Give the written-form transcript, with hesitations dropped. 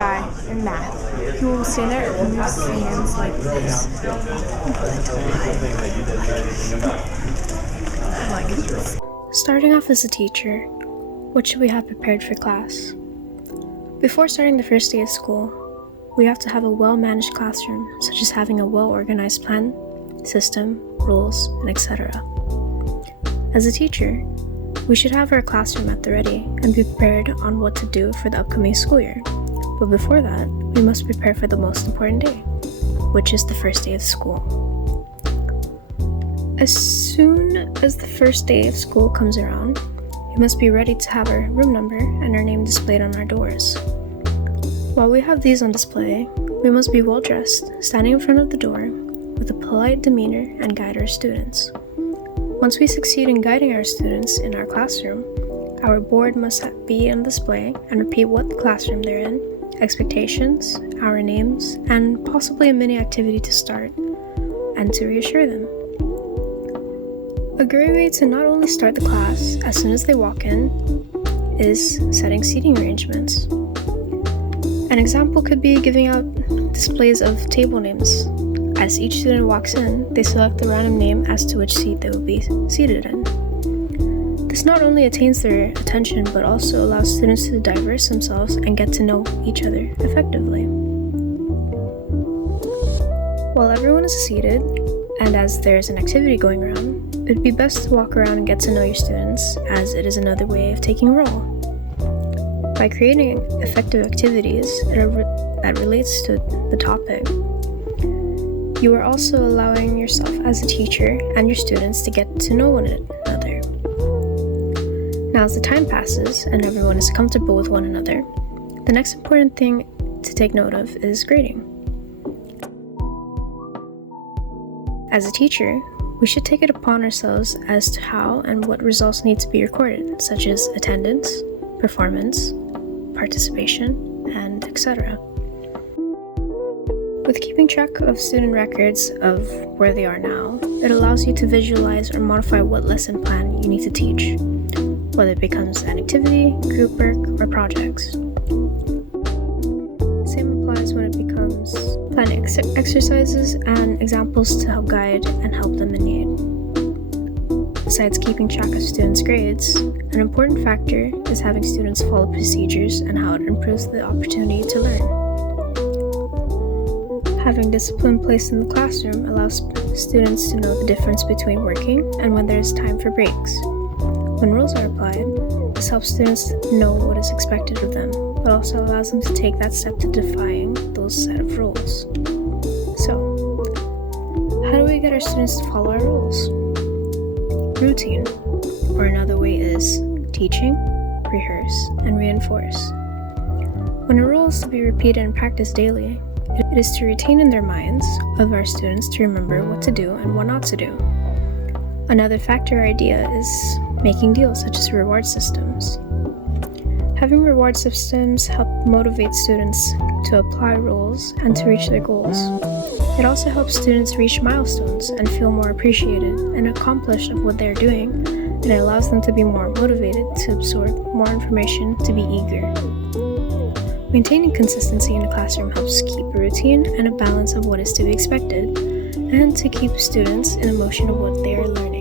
Guy in math. He will stand there and move his hands like this. Starting off as a teacher, what should we have prepared for class? Before starting the first day of school, we have to have a well-managed classroom, such as having a well-organized plan, system, rules, and etc. As a teacher, we should have our classroom at the ready and be prepared on what to do for the upcoming school year. But before that, we must prepare for the most important day, which is the first day of school. As soon as the first day of school comes around, we must be ready to have our room number and our name displayed on our doors. While we have these on display, we must be well dressed, standing in front of the door with a polite demeanor and guide our students. Once we succeed in guiding our students in our classroom, our board must be on display and repeat what classroom they're in, expectations, our names, and possibly a mini activity to start and to reassure them. A great way to not only start the class as soon as they walk in is setting seating arrangements. An example could be giving out displays of table names. As each student walks in, they select a random name as to which seat they will be seated in. This not only attains their attention, but also allows students to diverse themselves and get to know each other effectively. While everyone is seated, and as there is an activity going around, it would be best to walk around and get to know your students, as it is another way of taking a role. By creating effective activities that relates to the topic, you are also allowing yourself as a teacher and your students to get to know one another. Now, as the time passes and everyone is comfortable with one another, the next important thing to take note of is grading. As a teacher, we should take it upon ourselves as to how and what results need to be recorded, such as attendance, performance, participation, and etc. With keeping track of student records of where they are now, it allows you to visualize or modify what lesson plan you need to teach, whether it becomes an activity, group work, or projects. Same applies when it becomes planning exercises and examples to help guide and help them in need. Besides keeping track of students' grades, an important factor is having students follow procedures and how it improves the opportunity to learn. Having discipline placed in the classroom allows students to know the difference between working and when there is time for breaks. When rules are applied, this helps students know what is expected of them, but also allows them to take that step to defying those set of rules. So, how do we get our students to follow our rules? Routine, or another way is teaching, rehearse, and reinforce. When a rule is to be repeated and practiced daily, it is to retain in their minds of our students to remember what to do and what not to do. Another factor idea is making deals such as reward systems. Having reward systems help motivate students to apply rules and to reach their goals. It also helps students reach milestones and feel more appreciated and accomplished of what they're doing, and it allows them to be more motivated to absorb more information, to be eager. Maintaining consistency in the classroom helps keep a routine and a balance of what is to be expected, and to keep students in a motion of what they are learning.